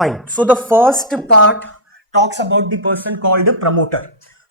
Fine. So the first part talks about the person called a promoter.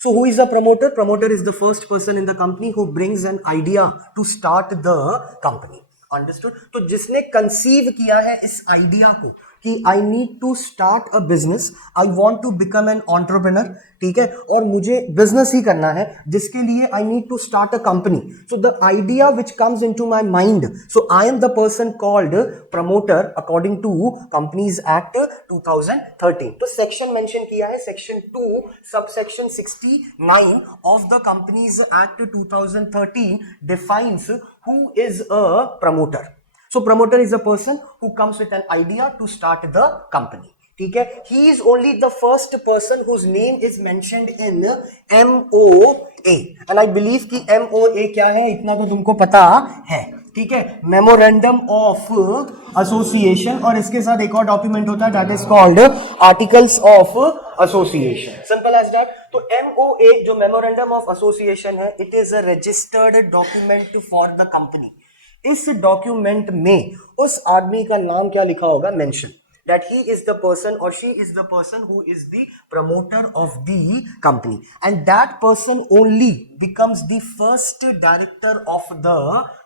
So who is a promoter? Promoter is the first person in the company who brings an idea to start the company. Understood? तो जिसने conceive किया है इस idea को कि I need to start a business, I want to become an entrepreneur, ठीक है, और मुझे बिजनेस ही करना है, जिसके लिए I need to start a company. So the idea which comes into my mind, so I am the person called promoter according to companies act 2013. तो section mention किया है section 2 subsection 69 of the companies act 2013 defines who is a promoter. So promoter is a person who comes with an idea to start the company. ठीक है, he is only the first person whose name is mentioned in MOA and I believe कि MOA क्या है इतना तो तुमको पता है. ठीक है, मेमोरेंडम ऑफ एसोसिएशन, और इसके साथ एक और डॉक्यूमेंट होता है that is called articles of association. Simple as that. तो MOA जो मेमोरेंडम ऑफ एसोसिएशन है, it is a registered document for the company. इस डॉक्यूमेंट में उस आदमी का नाम क्या लिखा होगा, mention that he is the person or she is the person who is the promoter of the company, and that person only becomes the first director of the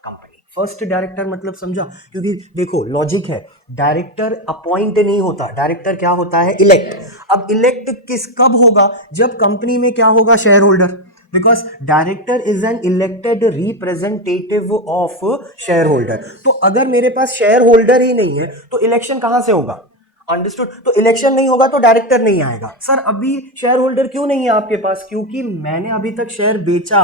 company. First director मतलब समझा, क्योंकि देखो logic है, director appoint नहीं होता, director क्या होता है, इलेक्ट. अब इलेक्ट किस कब होगा, जब कंपनी में क्या होगा, share holder, because director is an elected representative of share holder. तो अगर मेरे पास शेयर होल्डर ही नहीं है तो इलेक्शन कहां से होगा. अंडरस्टूड. तो इलेक्शन नहीं होगा तो डायरेक्टर नहीं आएगा. सर अभी शेयर होल्डर क्यों नहीं है आपके पास, क्योंकि मैंने अभी तक शेयर बेचा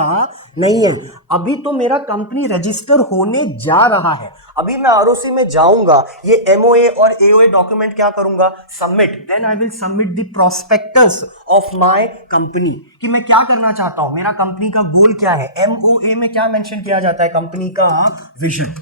नहीं है, अभी तो मेरा कंपनी रजिस्टर होने जा रहा है. अभी मैं आरओसी में जाऊंगा, ये एमओए और एओए डॉक्यूमेंट क्या करूंगा, submit, then I will submit the prospectus of my company कि मैं क्या करना चाहता हूं, मेरा कंपनी का गोल क्या है. एमओए में क्या मेंशन किया जाता है, कंपनी का विजन.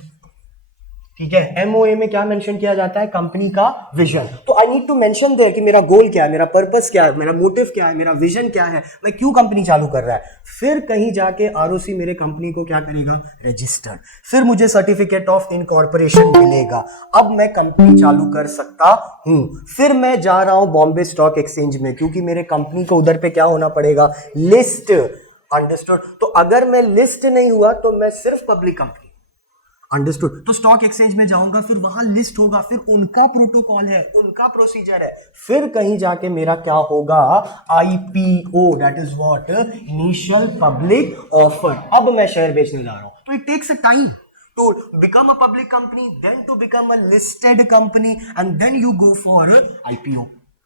ठीक है, एमओए में क्या मेंशन किया जाता है, कंपनी का विजन. तो I need to mention there कि मेरा गोल क्या है, मेरा पर्पस क्या है, मेरा मोटिव क्या है, मेरा विजन क्या है, मैं क्यों कंपनी चालू कर रहा है. फिर कहीं जाके आरओसी मेरे कंपनी को क्या करेगा, रजिस्टर, फिर मुझे सर्टिफिकेट ऑफ इनकॉर्पोरेशन मिलेगा, अब मैं कंपनी चालू कर सकता हूं. फिर मैं जा रहा हूं बॉम्बे स्टॉक एक्सचेंज में, क्योंकि मेरे कंपनी को उधर पे क्या होना पड़ेगा, लिस्ट. अंडरस्टूड. तो अगर मैं लिस्ट नहीं हुआ तो मैं सिर्फ पब्लिक कंपनी. अंडरस्टूड. तो स्टॉक एक्सचेंज में जाऊंगा, फिर वहां लिस्ट होगा, फिर उनका प्रोटोकॉल है, उनका प्रोसीजर है, फिर कहीं जाके मेरा क्या होगा, IPO, that is what, initial public offer. अब मैं शेयर बेचने जा रहा हूं. तो it takes a time to become a public company, then to become a listed company, and then you go for IPO.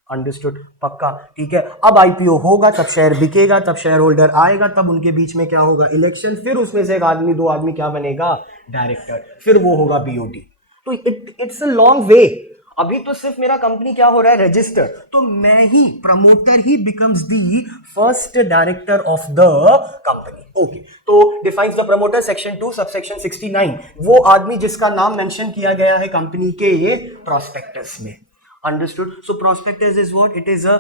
Understood, पक्का. ठीक है, अब आईपीओ होगा, तब शेयर बिकेगा, तब शेयर होल्डर आएगा, तब उनके बीच में क्या होगा, इलेक्शन, फिर उसमें से एक आदमी दो आदमी क्या बनेगा, डायरेक्टर, फिर वो होगा बीओटी. तो इट्स अ लॉन्ग वे. अभी तो सिर्फ मेरा कंपनी क्या हो रहा है, रजिस्टर. तो मैं ही, प्रमोटर ही becomes the first director of the company. Okay, तो defines the promoter section 2 subsection 69, वो आदमी जिसका नाम मेंशन किया गया है कंपनी के ये प्रोस्पेक्टस में. Understood. So prospectus is what? It is a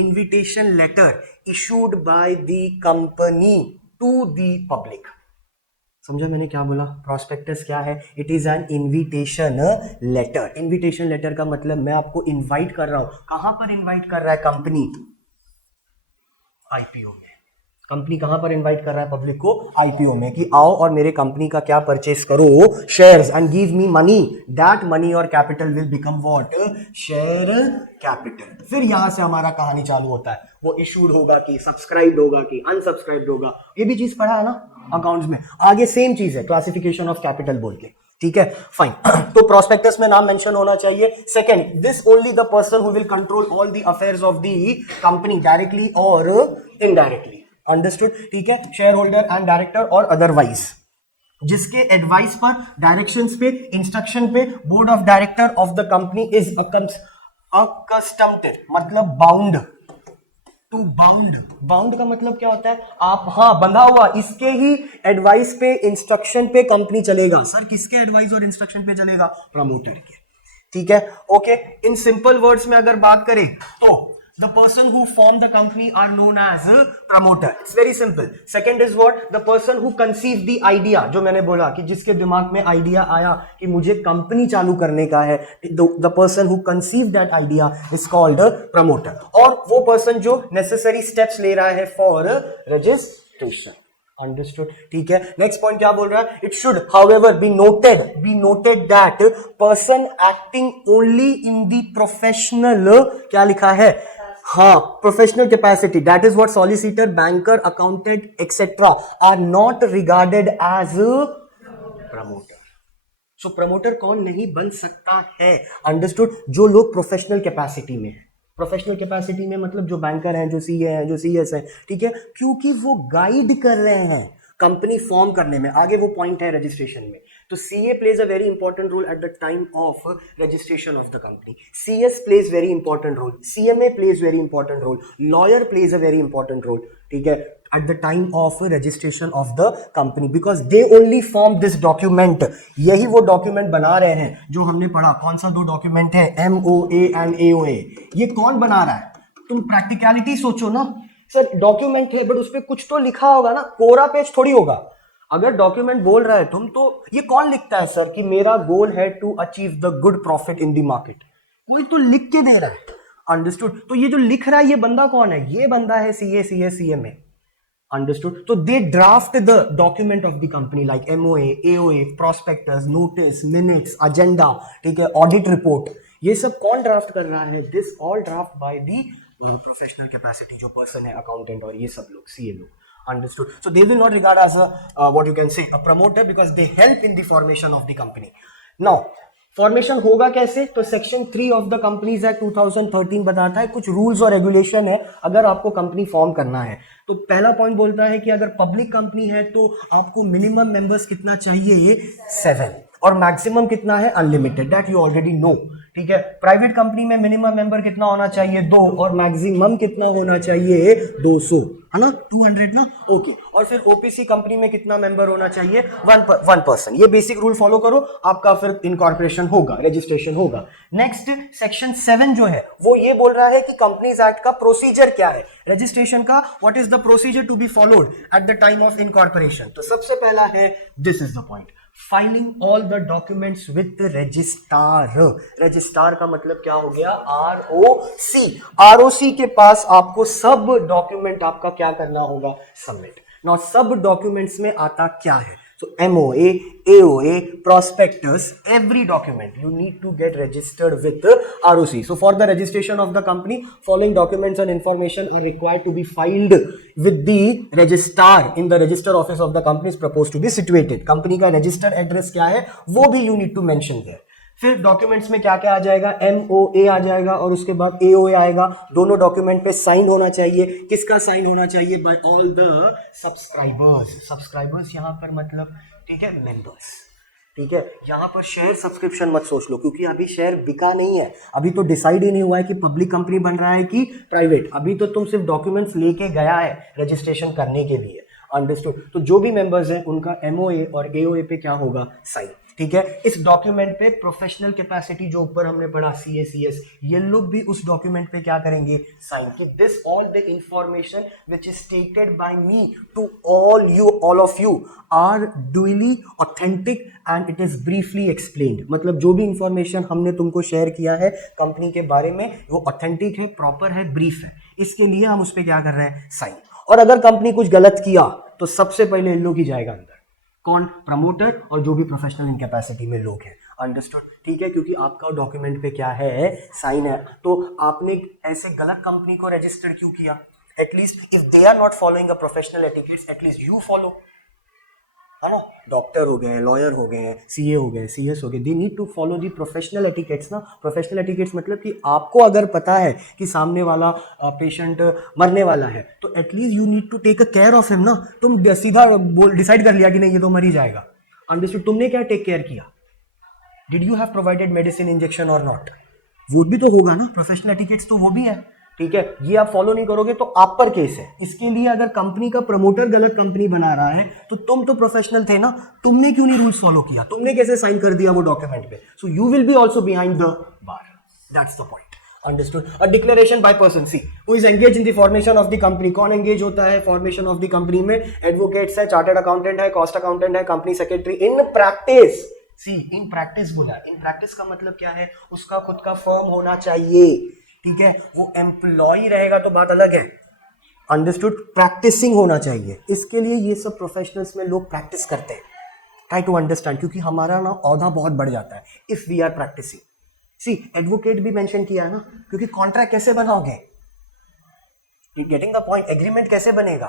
invitation letter issued by the company to the public. समझा मैंने क्या बोला, प्रोस्पेक्टस क्या है, it is an invitation letter. Invitation letter का मतलब मैं आपको इनवाइट कर रहा हूं. कहां पर इनवाइट कर रहा है कंपनी, आईपीओ में. कंपनी कहां पर इनवाइट कर रहा है पब्लिक को, आईपीओ में, कि आओ और मेरे कंपनी का क्या परचेस करो, shares, and give me money. That money और capital will become what, share capital. फिर यहां से हमारा कहानी चालू होता है, वो इशूड होगा कि सब्सक्राइब्ड होगा कि अनसब्सक्राइब्ड होगा. ये भी चीज पढ़ा है ना अकाउंट्स में. आगे सेम चीज है, क्लासिफिकेशन ऑफ कैपिटल बोल के. ठीक है, फाइन. तो प्रोस्पेक्टस में नाम मेंशन होना चाहिए. Second, this only the person who will control all the affairs of the company directly और इनडायरेक्टली. अंडरस्टूड. ठीक है, शेयर होल्डर एंड डायरेक्टर और अदरवाइज, जिसके एडवाइस पर, डायरेक्शंस पे, इंस्ट्रक्शन पे board of director of the company is accustomed, मतलब bound to bound. Bound का मतलब क्या होता है, आप, हाँ, बंधा हुआ, इसके ही एडवाइस पे, इंस्ट्रक्शन पे कंपनी चलेगा. सर किसके एडवाइस और इंस्ट्रक्शन पे चलेगा, प्रमोटर के. ठीक है, ओके. इन सिंपल वर्ड्स में अगर बात करें तो The person who formed the company are known as a promoter. It's very simple. Second is what? The person who conceived the idea. जो मैंने बोला कि जिसके दिमाग में आइडिया आया कि मुझे कंपनी चालू करने का है, the person who conceived that idea is called a promoter. और वो person जो necessary steps ले रहा है for registration. Understood? ठीक है. नेक्स्ट पॉइंट क्या बोल रहा है? It should however be noted that person acting only in the professional, क्या लिखा है? हाँ, professional capacity, that is what solicitor, banker, accountant etcetera are not regarded as promoter. So promoter कौन नहीं बन सकता है? अंडरस्टूड? जो लोग प्रोफेशनल कैपेसिटी में है. प्रोफेशनल कैपेसिटी में मतलब जो बैंकर हैं, जो सीए हैं, जो सीएस हैं, ठीक है, क्योंकि वो गाइड कर रहे हैं कंपनी फॉर्म करने में. आगे वो पॉइंट है रजिस्ट्रेशन में. तो CA plays a very important role at the time of registration of the company. CS plays very important role, CMA plays very important role, lawyer plays a very important role, ठीक है, at the time of registration of the company, because they only form this document. यही वो document बना रहे हैं जो हमने पढ़ा. कौन सा दो डॉक्यूमेंट है? MOA and AOA. ये कौन बना रहा है? तुम प्रैक्टिकलिटी सोचो ना. सर डॉक्यूमेंट है बट उस पर कुछ तो लिखा होगा ना, कोरा पेज थोड़ी होगा. अगर डॉक्यूमेंट बोल रहा है तुम, तो ये कौन लिखता है सर कि मेरा गोल है to achieve the good profit in the market? कोई तो लिख के दे रहा है. अंडरस्टूड? तो ये जो लिख रहा है ये बंदा कौन है? ये बंदा है CA, CS, CMA. Understood? So they draft the document of the company like MOA, AOA, prospectus, notice, minutes, agenda, ठीक है, audit report. ये सब कौन ड्राफ्ट कर रहा है? This all draft by the professional capacity, जो person है, accountant और ये सब लोग, CA लोग. Understood? So they will not regard as a what you can say a promoter because they help in the formation of the company. Now formation होगा कैसे? तो section 3 of the companies act 2013 बताता है कुछ rules और regulation है अगर आपको कंपनी फॉर्म करना है. तो पहला पॉइंट बोलता है कि अगर पब्लिक कंपनी है तो आपको मिनिमम मेंबर्स कितना चाहिए? 7, और मैक्सिमम कितना है? Unlimited. That you already know. ठीक है. प्राइवेट कंपनी में मिनिमम मेंबर कितना होना चाहिए? 2, और मैक्सिमम कितना होना चाहिए? 200, है ना, 200 ना. ओके. और फिर ओपीसी कंपनी में कितना मेंबर होना चाहिए? 1 पर्सन. ये बेसिक रूल फॉलो करो, आपका फिर इनकॉर्पोरेशन होगा, रजिस्ट्रेशन होगा. नेक्स्ट सेक्शन 7 जो है वो ये बोल रहा है कि कंपनीज एक्ट का प्रोसीजर क्या है रजिस्ट्रेशन का. What is the procedure to be followed at the time of incorporation? तो सबसे पहला है, this is the point, filing all the documents with registrar. Registrar का मतलब क्या हो गया? ROC. ROC के पास आपको सब डॉक्यूमेंट आपका क्या करना होगा? सबमिट. नाउ सब डॉक्यूमेंट्स में आता क्या है? So MOA, AOA, prospectus, every document you need to get registered with the ROC. So for the registration of the company, following documents and information are required to be filed with the registrar in the register office of the company is proposed to be situated. Company का register address क्या है वो भी you need to mention there. फिर documents में क्या क्या आ जाएगा? MOA आ जाएगा और उसके बाद AOA आएगा. दोनों डॉक्यूमेंट पे साइन होना चाहिए. किसका साइन होना चाहिए? By all the subscribers. Subscribers यहाँ पर मतलब, ठीक है, मेंबर्स. ठीक है. यहाँ पर शेयर सब्सक्रिप्शन मत सोच लो क्योंकि अभी शेयर बिका नहीं है. अभी तो डिसाइड ही नहीं हुआ है कि पब्लिक कंपनी बन रहा है कि प्राइवेट. अभी तो तुम सिर्फ डॉक्यूमेंट्स लेके गया है रजिस्ट्रेशन करने के लिए. अंडरस्टूड? तो जो भी मेंबर्स हैं उनका MOA और AOA पे क्या होगा? साइन. ठीक है. इस डॉक्यूमेंट पे प्रोफेशनल कैपेसिटी जो ऊपर हमने पढ़ा CA, CS, ये लोग भी उस डॉक्यूमेंट पे क्या करेंगे? साइन. कि this all the information which is stated by me to all of you are duly authentic and it is briefly explained. मतलब जो भी इंफॉर्मेशन हमने तुमको शेयर किया है कंपनी के बारे में वो ऑथेंटिक है, प्रॉपर है, ब्रीफ है. इसके लिए हम उस पर क्या कर रहे हैं? साइन. और अगर कंपनी कुछ गलत किया तो सबसे पहले इन लोग ही जाएगा अंदर. कौन? प्रमोटर और जो भी प्रोफेशनल इनकैपेसिटी में लोग हैं. अंडरस्टूड? ठीक है. क्योंकि आपका डॉक्यूमेंट पे क्या है? साइन है. तो आपने ऐसे गलत कंपनी को रजिस्टर क्यों किया? At least if they are not following a professional etiquettes, at least you follow, है ना. डॉक्टर हो गए, लॉयर हो गए, CA हो गए, CS हो गए, they need to follow the professional etiquettes ना. प्रोफेशनल एटिकेट्स मतलब कि आपको अगर पता है कि सामने वाला पेशेंट मरने वाला है तो at least you need to take a care of him ना. तुम सीधा डिसाइड कर लिया कि नहीं ये तो मर ही जाएगा. अंडरस्टूड? तुमने क्या टेक केयर किया? Did you have provided medicine, injection और नॉट? वो भी तो होगा ना. प्रोफेशनल एटिकेट्स तो वो भी है. ठीक है. ये आप फॉलो नहीं करोगे तो आप पर केस है. इसके लिए अगर कंपनी का प्रमोटर गलत कंपनी बना रहा है तो तुम तो प्रोफेशनल थे ना, तुमने क्यों नहीं रूल्स फॉलो किया? तुमने कैसे साइन कर दिया वो डॉक्यूमेंट पे? So you will be also behind the bar. That's the point. Understood. A declaration by person C who is engage in the formation of the company. कौन एंगेज होता है फॉर्मेशन ऑफ द कंपनी में? Advocates है, chartered accountant है, cost accountant है, company secretary. In practice, C in practice बोला. In practice का मतलब क्या है? उसका खुद का फर्म होना चाहिए. ठीक है, वो एम्प्लॉय रहेगा तो बात अलग है. अंडरस्टूड. प्रैक्टिसिंग होना चाहिए. इसके लिए ये सब प्रोफेशनल्स में लोग प्रैक्टिस करते हैं. ट्राई टू अंडरस्टैंड, क्योंकि हमारा ना औधा बहुत बढ़ जाता है if we are practising. See advocate भी मेंशन किया है ना, क्योंकि कॉन्ट्रैक्ट कैसे बनाओगे? Getting the point. एग्रीमेंट कैसे बनेगा?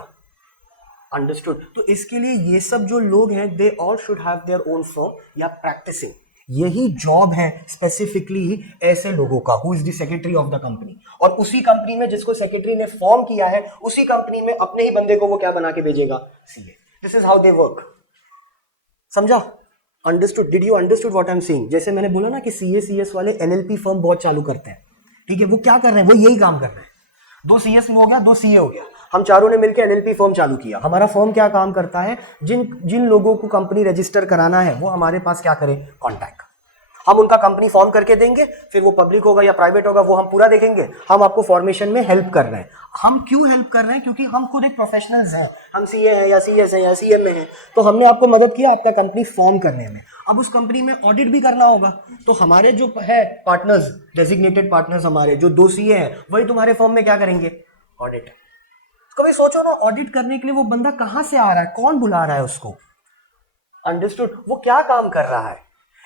अंडरस्टूड. तो इसके लिए ये सब जो लोग हैं they all should have their own firm या प्रैक्टिसिंग. यही जॉब है स्पेसिफिकली ऐसे लोगों का who is the secretary of the company. और उसी कंपनी में जिसको सेक्रेटरी ने फॉर्म किया है, उसी कंपनी में अपने ही बंदे को वो क्या बना के भेजेगा? CA. This is how they work. समझा? Understood. Did you understood what I am saying? जैसे मैंने बोला ना कि सीएस वाले एलएलपी फर्म बहुत चालू करते हैं. ठीक है, वो क्या कर रहे हैं? वो यही काम कर रहे हैं. 2 सीएस हो गया, 2 सीए हो गया. हम चारों ने मिलकर एलएलपी फर्म चालू किया. हमारा फर्म क्या काम करता है? जिन जिन लोगों को कंपनी रजिस्टर कराना है वो हमारे पास क्या करें? कॉन्टैक्ट. हम उनका कंपनी फॉर्म करके देंगे, फिर वो पब्लिक होगा या प्राइवेट होगा वो हम पूरा देखेंगे. हम आपको फॉर्मेशन में हेल्प कर रहे हैं. हम क्यों हेल्प कर रहे हैं? क्योंकि हम खुद एक प्रोफेशनल्स हैं. हम सीए हैं या सीएस हैं या सीएम में हैं, तो हमने आपको मदद किया आपका कंपनी फॉर्म करने में. अब उस कंपनी में ऑडिट भी करना होगा, तो हमारे जो है पार्टनर्स, डेजिग्नेटेड पार्टनर्स हमारे जो 2 सीए हैं, वही तुम्हारे फर्म में क्या करेंगे? ऑडिट. कभी सोचो ना, ऑडिट करने के लिए वो बंदा कहां से आ रहा है? कौन बुला रहा है उसको? अंडरस्टूड. वो क्या काम कर रहा है?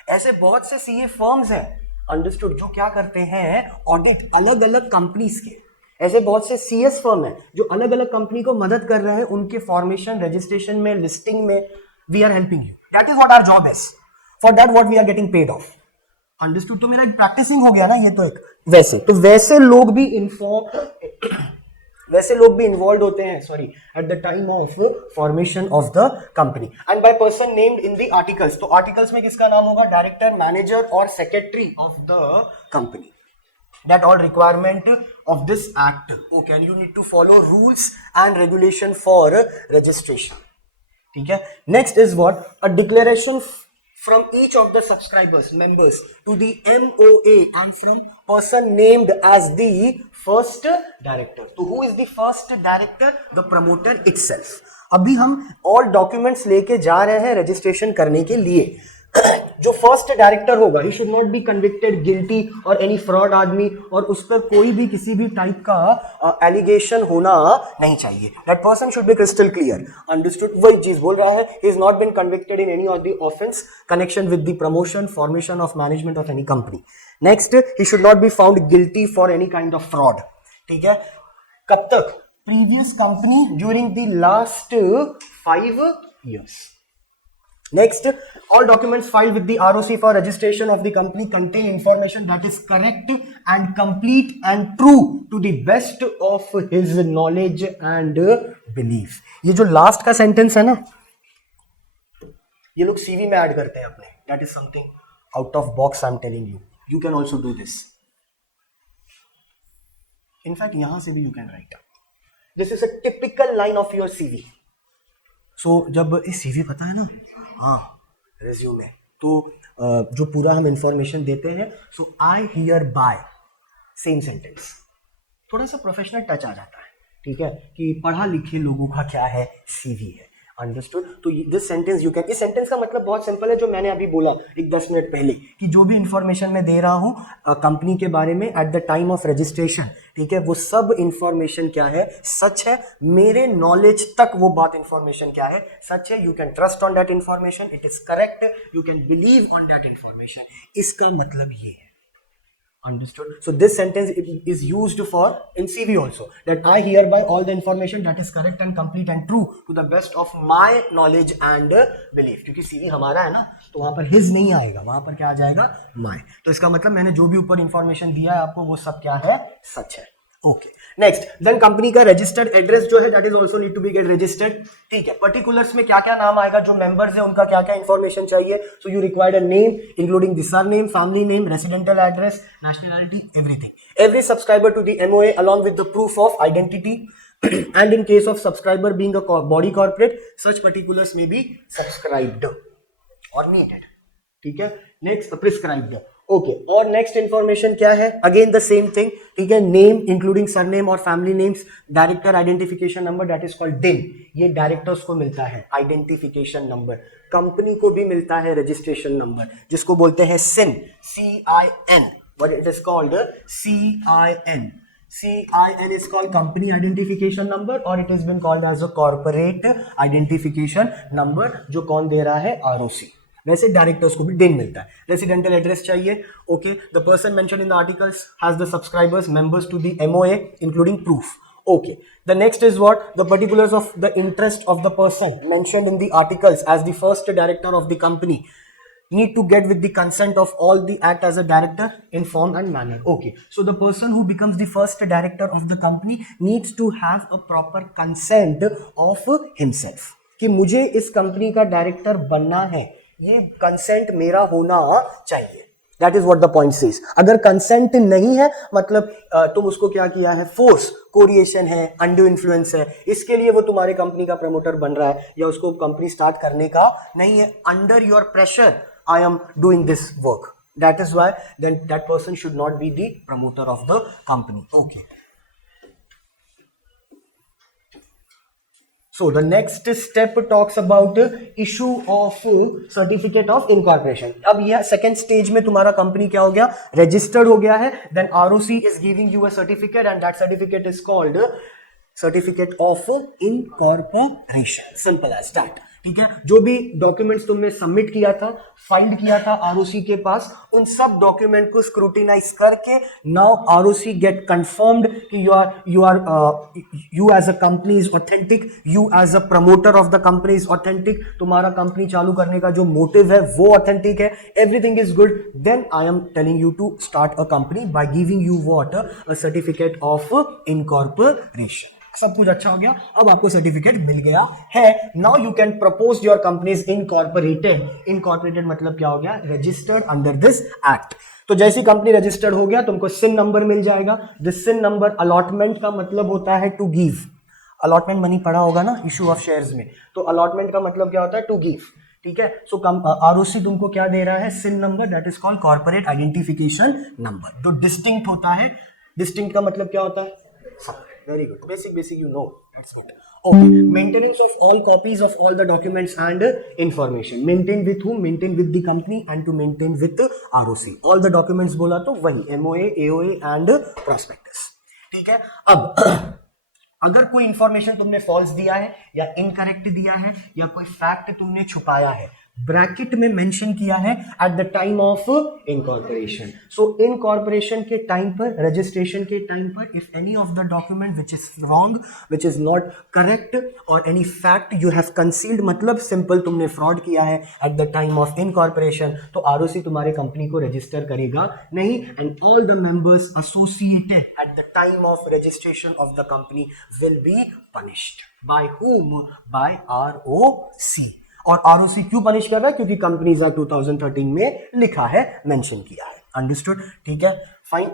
ऐसे बहुत से सीए फर्म्स हैं, अंडरस्टूड, जो क्या करते हैं? ऑडिट अलग अलग कंपनीज के. ऐसे बहुत से सीएस फर्म हैं जो अलग अलग कंपनी को मदद कर रहे हैं उनके फॉर्मेशन, रजिस्ट्रेशन में, लिस्टिंग में. We are helping you. That is what our job is. For that what we are getting paid of. Understood. तो मेरा एक प्रैक्टिसिंग हो गया ना ये. तो एक वैसे लोग भी इन्वॉल्व होते हैं, sorry, eight the time of formation of the company. And by person named in the articles. तो आर्टिकल्स में किसका नाम होगा? डायरेक्टर, मैनेजर और secretary of the company. That all requirement of this act. Okay, and you need to follow rules and regulation for registration. ठीक है. Next is what? A declaration from each of the subscribers, members, to the MOA and from person named as the first director. So who is the first director? The promoter itself. अभी हम all documents लेके जा रहे हैं registration करने के लिए. जो फर्स्ट डायरेक्टर होगा, ही should not B convicted guilty और एनी फ्रॉड आदमी, और उस पर कोई भी किसी भी टाइप का एलिगेशन होना नहीं चाहिए. That person should be crystal clear. Understood. वही चीज बोल रहा है. He is not been convicted in any of the offence connection with the promotion, formation of management of any company. Next, he should not be found guilty for any kind of fraud. ठीक है. कब तक? Previous company during the last 5 years. Next, all documents filed with the ROC for registration of the company contain information that is correct and complete and true to the best of his knowledge and belief. ये जो last का sentence है ना, ये लोग CV में add करते हैं अपने. That is something out of box I'm telling you. You can also do this. In fact, यहां से भी you can write. This is a typical line of your CV. सो जब इस CV पता है ना, हाँ, रेज्यूमे, तो जो पूरा हम इंफॉर्मेशन देते हैं, so I hereby, same sentence, थोड़ा सा प्रोफेशनल टच आ जाता है. ठीक है, कि पढ़ा लिखे लोगों का क्या है? CV है. अंडरस्टूड. तो दिस सेंटेंस यू कैन, इस सेंटेंस का मतलब बहुत सिंपल है, जो मैंने अभी बोला एक 10 मिनट पहले, कि जो भी इंफॉर्मेशन मैं दे रहा हूँ कंपनी के बारे में eight the time of registration, ठीक है, वो सब इंफॉर्मेशन क्या है? सच है. मेरे नॉलेज तक वो बात इंफॉर्मेशन क्या है? सच है. You can trust on that information. It is correct. You can believe on that information. इसका मतलब ये है. Understood. So this sentence is used for in CV also, that I hereby all the information that is correct and complete and true to the best of my knowledge and belief. क्योंकि CV हमारा है ना, तो वहां पर his नहीं आएगा, वहां पर क्या आ जाएगा? my. तो इसका मतलब मैंने जो भी ऊपर इंफॉर्मेशन दिया है आपको, वो सब क्या है? सच है. ओके. नेक्स्ट, देन कंपनी का रजिस्टर्ड एड्रेस जो है, that is also need to be get registered. ठीक है. पर्टिकुलर्स में क्या क्या नाम आएगा, जो मेंबर्स है उनका क्या क्या इंफॉर्मेशन चाहिए. So you required a name including the surname, family name, residential address, nationality, everything. Every subscriber to the MOA along with the proof of identity and in case of subscriber being a body corporate, such particulars may be subscribed or needed. ठीक है. Next, prescribed. Okay और next information क्या है, again the same thing, ठीक है, name including surname और family names, director identification number that is called डिन, ये डायरेक्टर्स को मिलता है आइडेंटिफिकेशन नंबर, कंपनी को भी मिलता है रजिस्ट्रेशन नंबर जिसको बोलते हैं सिन, CIN, what it is called CIN. CIN is called company identification number और it has been called as a corporate identification number, जो कौन दे रहा है, ROC. वैसे डायरेक्टर्स को भी डिन मिलता है. रेसिडेंटल एड्रेस चाहिए, okay, the person mentioned in the articles has the subscribers members to the MOA including proof. Okay. The next is what? The particulars of the interest of the person mentioned in the articles as the first director of the company need to get with the consent of all the act as a director in form and manner. Okay. So the person who becomes the first director of the company needs to have a proper consent of himself. कि मुझे इस company का director बनना है, ये consent मेरा होना चाहिए. That is what the point says. अगर कंसेंट नहीं है मतलब तुम उसको क्या किया है, फोर्स, कोरिएशन है, अंडू इन्फ्लुएंस है, इसके लिए वो तुम्हारे कंपनी का प्रमोटर बन रहा है या उसको कंपनी स्टार्ट करने का नहीं है. Under your pressure I am doing this work, that is why then that person should not be the promoter of the company. Okay. So the next step talks about issue of certificate of incorporation. अब यह second stage में तुम्हारा company क्या हो गया, registered हो गया है. Then ROC is giving you a certificate and that certificate is called certificate of incorporation. Simple as that. ठीक है, जो भी डॉक्यूमेंट्स तुमने सबमिट किया था, फाइल किया था ROC के पास, उन सब डॉक्यूमेंट को स्क्रूटिनाइज करके नाउ ROC गेट कंफर्म्ड कि you as a company is authentic, you as a promoter of the company is authentic, तुम्हारा कंपनी चालू करने का जो मोटिव है वो ऑथेंटिक है, everything is good. Then I am telling you to start a company by giving you what, a certificate of incorporation. सब कुछ अच्छा हो गया, अब आपको सर्टिफिकेट मिल गया है. Now you can propose your company is incorporated. Incorporated मतलब क्या हो गया, रजिस्टर्ड अंडर दिस एक्ट. तो जैसी कंपनी रजिस्टर्ड हो गया तुमको सिन नंबर मिल जाएगा. दिस सिन नंबर अलॉटमेंट का मतलब होता है टू गिव. अलॉटमेंट मनी पढ़ा होगा ना इशू ऑफ शेयर्स में, तो अलॉटमेंट का मतलब क्या होता है, टू गिव. ठीक है, सो ROC तुमको क्या दे रहा है, CIN number, that is called corporate identification number, जो डिस्टिंक्ट होता है. डिस्टिंक्ट का मतलब क्या होता है, very good, basic you know, that's good. Okay, maintenance of all copies of all the documents and information. Maintain with whom? Maintain with the company and to maintain with ROC. all the documents बोला तो वही MOA, AOA and prospectus. ठीक है, अब अगर कोई information तुमने false दिया है या इनकरेक्ट दिया है या कोई फैक्ट तुमने छुपाया है, ब्रैकेट में मेंशन किया है at the time of incorporation. So incorporation के टाइम पर, रजिस्ट्रेशन के टाइम पर, if any of the document which is wrong, which is not correct और any fact you have concealed, मतलब सिंपल तुमने फ्रॉड किया है at the time of incorporation, तो ROC तुम्हारे कंपनी को रजिस्टर करेगा नहीं. And all the members associated at the time of registration of the company will be punished. By whom? By ROC. और ROC क्यों पनिश कर रहा है, क्योंकि कंपनीज एक्ट 2013 में लिखा है, मेंशन किया है. अंडरस्टूड, ठीक है, fine.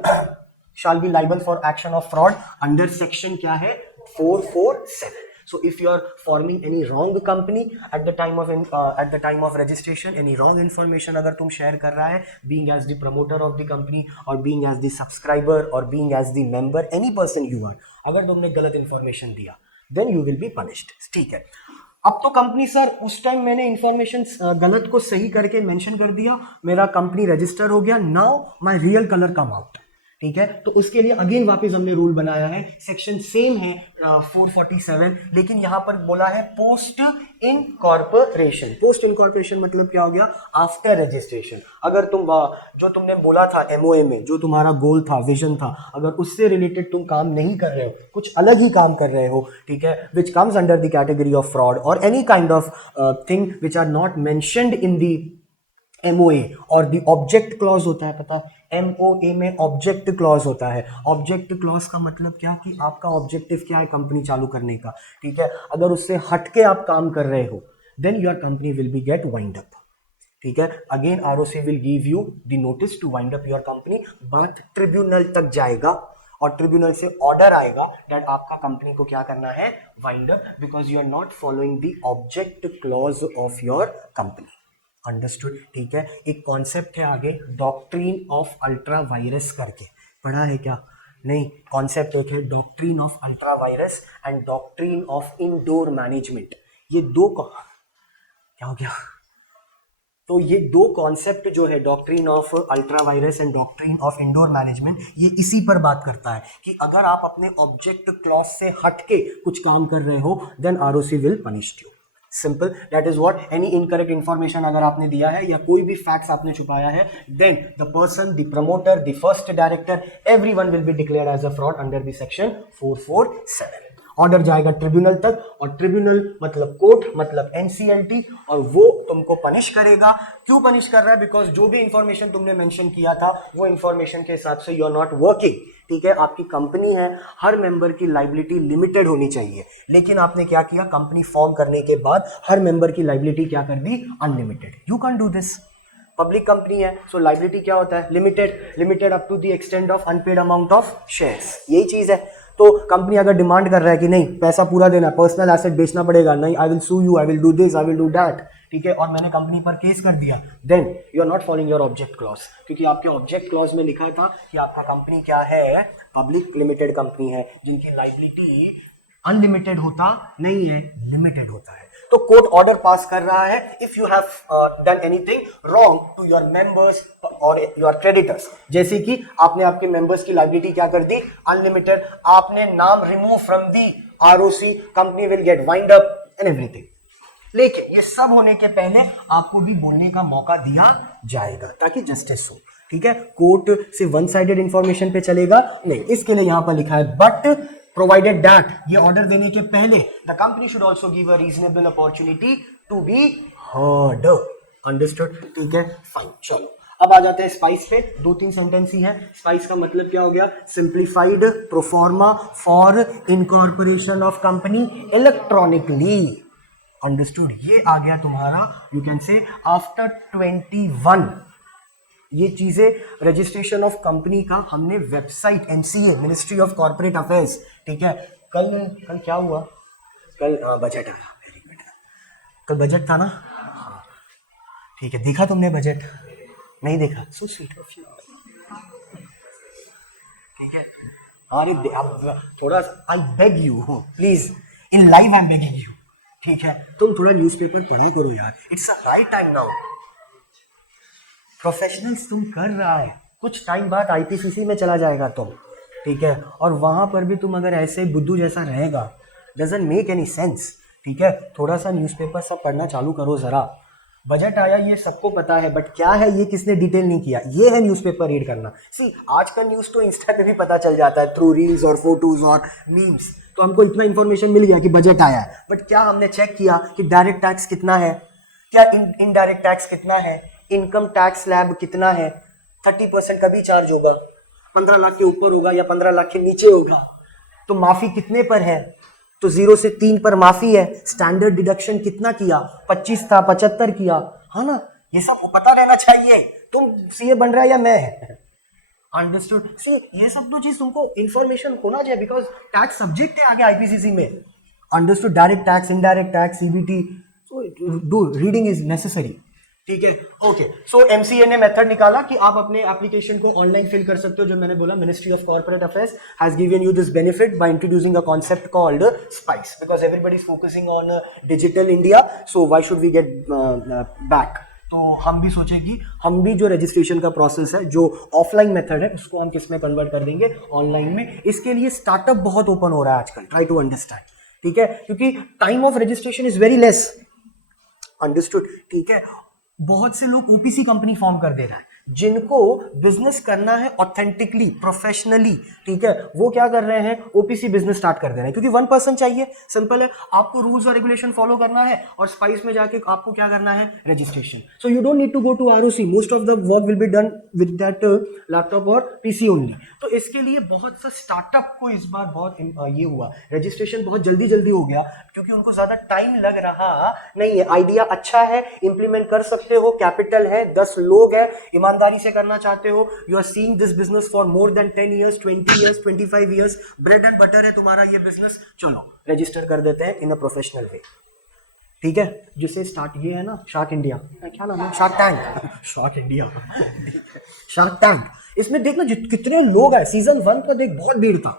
Shall be liable for action of fraud under section क्या है, 447. So if you are forming any wrong company at the time of registration, any wrong information अगर तुम share कर रहा है, being as the promoter of the company or being as the subscriber or being as the member, any person you are, अगर तुमने गलत information दिया, then you will be punished. ठीक है. अब तो कंपनी सर, उस टाइम मैंने इंफॉर्मेशन गलत को सही करके मेंशन कर दिया, मेरा कंपनी रजिस्टर हो गया, now my real colour come out. ठीक है, तो उसके लिए अगेन वापस हमने रूल बनाया है, सेक्शन सेम है 447, लेकिन यहां पर बोला है पोस्ट इनकॉर्पोरेशन. पोस्ट इनकॉर्पोरेशन मतलब क्या हो गया, आफ्टर रजिस्ट्रेशन. अगर तुम जो तुमने बोला था MOA में, जो तुम्हारा गोल था, विजन था, अगर उससे रिलेटेड तुम काम नहीं कर रहे हो, कुछ अलग ही काम कर रहे हो, ठीक है, which comes under the category of fraud और any kind of thing which are not mentioned in the MOA और दी ऑब्जेक्ट क्लॉज होता है, पता, MOA में ऑब्जेक्ट क्लॉज होता है. ऑब्जेक्ट क्लॉज का मतलब क्या, कि आपका ऑब्जेक्टिव क्या है कंपनी चालू करने का. ठीक है, अगर उससे हटके आप काम कर रहे हो, then your company will be get wind up. ठीक है, again ROC will give you the notice to wind up your company, बात ट्रिब्यूनल तक जाएगा और ट्रिब्यूनल से ऑर्डर आएगा दैट आपका कंपनी को क्या करना है, wind up, because you are not following the object clause of your company. Understood, ठीक है। एक कॉन्सेप्ट है आगे, डॉक्ट्रिन ऑफ अल्ट्रा वायरस करके, पढ़ा है क्या? नहीं, कॉन्सेप्ट एक है doctrine of ultra vires and doctrine of indoor management. ये दो क्या हो गया? तो ये दो कॉन्सेप्ट जो है doctrine of ultra vires and doctrine of indoor management, ये इसी पर बात करता है कि अगर आप अपने ऑब्जेक्ट क्लॉज से हट के कुछ काम कर रहे हो then ROC will punish you. Simple, that is what. Any incorrect information अगर आपने दिया है या कोई भी फैक्ट्स आपने छुपाया है, then the person, the promoter, the first director, everyone will be declared as a fraud under the section 447। Order जाएगा ट्रिब्यूनल तक, और ट्रिब्यूनल मतलब कोर्ट मतलब एनसीएलटी, और वो तुमको पनिश करेगा। क्यों पनिश कर रहा है? बिकॉज जो भी इंफॉर्मेशन तुमने मेंशन किया था वो इंफॉर्मेशन के हिसाब से यू आर नॉट वर्किंग, ठीक है। आपकी कंपनी है, हर मेंबर की लाइबिलिटी लिमिटेड होनी चाहिए, लेकिन आपने क्या किया? कंपनी फॉर्म करने के बाद हर मेंबर की लाइबिलिटी क्या कर दी? Unlimited. You can do this. Public company है, सो लाइबिलिटी क्या होता है? Limited. Limited up to the extent of unpaid amount of shares, यही चीज है। तो कंपनी अगर डिमांड कर रहा है कि नहीं पैसा पूरा देना, पर्सनल एसेट बेचना पड़ेगा, नहीं I will sue you, I will do this, I will do that, ठीक है, और मैंने कंपनी पर केस कर दिया, then you are not following your object clause, क्योंकि आपके ऑब्जेक्ट क्लॉज में लिखा था कि आपका कंपनी क्या है? पब्लिक लिमिटेड कंपनी है, जिनकी लाइबिलिटी अनलिमिटेड होता नहीं है, लिमिटेड होता है। तो कोर्ट ऑर्डर पास कर रहा है, if you have done anything wrong to your members और योर क्रेडिटर्स, जैसे कि आपने आपके मेंबर्स की लाइबिलिटी क्या कर दी? अनलिमिटेड। आपने नाम remove from the ROC, company will get wind up and everything. लेकिन ये सब होने के पहले आपको भी बोलने का मौका दिया जाएगा ताकि जस्टिस हो, ठीक है। कोर्ट से वन साइडेड इंफॉर्मेशन पे चलेगा नहीं, इसके लिए यहां पर लिखा है बट provided that, ये ऑर्डर देने के पहले the company should also give a reasonable opportunity to be heard, understood, ठीक है, फाइन। चलो अब आ जाते हैं स्पाइस पे। 2-3 सेंटेंस ही है। स्पाइस का मतलब क्या हो गया? Simplified proforma for incorporation of company electronically, understood. ये आ गया तुम्हारा, यू कैन से आफ्टर 21 ये चीजें रजिस्ट्रेशन ऑफ कंपनी का हमने website MCA ministry of corporate affairs, ठीक है। कल क्या हुआ? कल बजट आया, वेरी गुड। कल बजट था ना? हाँ ठीक है, देखा तुमने बजट? नहीं देखा? सो स्वीट ऑफ यू, ठीक है। अरे अब थोड़ा I beg you please, in live I am begging you, ठीक है। तुम थोड़ा न्यूज़पेपर पढ़ा करो यार, it's a right time now. Professionals तुम कर रहा है, कुछ टाइम बाद आईपीसीसी में चला जाएगा तुम, ठीक है, और वहां पर भी तुम अगर ऐसे बुद्धू जैसा रहेगा, डजंट मेक एनी सेंस, ठीक है। थोड़ा सा न्यूज़पेपर सब पढ़ना चालू करो जरा। बजट आया ये सबको पता है, बट क्या है ये किसने डिटेल नहीं किया, ये है न्यूज़पेपर रीड करना। सी आज का न्यूज़ तो इंस्टा पे भी पता चल जाता है थ्रू रील्स और फोटोज और मीम्स, तो हमको इतना इन्फॉर्मेशन मिल गया कि बजट आया है, बट क्या हमने चेक किया कि डायरेक्ट टैक्स कितना है, क्या इनडायरेक्ट टैक्स कितना है, इनकम टैक्स स्लैब कितना है, 30% का भी चार्ज होगा, 15 लाख के ऊपर होगा या 15 लाख के नीचे होगा, तो माफी कितने पर है, तो 0 से 3 पर माफी है, स्टैंडर्ड डिडक्शन कितना किया, 25 था 75 किया, हाँ ना, ये सब पता रहना चाहिए। तुम सीए बन रहा है या मैं, अंडरस्टूड। सी ये सब तो चीज तुमको इंफॉर्मेशन होना चाहिए, बिकॉज टैक्स सब्जेक्ट है आगे आईपीसीसी में, understood. Direct tax, indirect tax, CBT, so do reading is necessary, ठीक है। ओके, सो एमसीए ने मेथड निकाला कि आप अपने एप्लीकेशन को ऑनलाइन फिल कर सकते हो, जो मैंने बोला ministry of corporate affairs has given you this benefit by introducing a concept called spice, because everybody is focusing on digital India, so why should we get back. तो हम भी सोचे कि हम भी जो रजिस्ट्रेशन का प्रोसेस है, जो ऑफलाइन मेथड है, उसको हम किस में कन्वर्ट कर देंगे, ऑनलाइन में। इसके लिए स्टार्टअप बहुत ओपन हो रहा है आजकल, ट्राई टू अंडरस्टैंड, ठीक है, क्योंकि time of registration is very less, understood, ठीक है। बहुत से लोग ओपीसी कंपनी फॉर्म कर दे रहा है, जिनको बिजनेस करना है ऑथेंटिकली, प्रोफेशनली, ठीक है, वो क्या कर रहे हैं, ओपीसी बिजनेस स्टार्ट कर दे रहे हैं, क्योंकि 1 पर्सन चाहिए। सिंपल है, आपको रूल्स और रेगुलेशन फॉलो करना है, और स्पाइस में जाके आपको क्या करना है, registration. So you don't need to go to ROC, most of the work will be done with that laptop और पीसी ओनली। तो इसके लिए बहुत सा स्टार्टअप को इस बार बहुत ये हुआ, रजिस्ट्रेशन बहुत जल्दी जल्दी हो गया, क्योंकि उनको ज्यादा टाइम लग रहा नहीं है। आइडिया अच्छा है, इंप्लीमेंट कर सकते हो, कैपिटल है, 10 लोग है, ईमानदारी से करना चाहते हो, you are seeing this business for more than 10 years, 20 years, 25 years, bread and butter है तुम्हारा ये बिजनेस, चलो रजिस्टर कर देते हैं इन अ प्रोफेशनल वे, ठीक है, जिसे स्टार्ट ये है ना शार्क इंडिया, क्या नाम है, shark tank, shark India, shark tank, इसमें देखना कितने लोग आए। सीजन 1 का देख बहुत भीड़ था,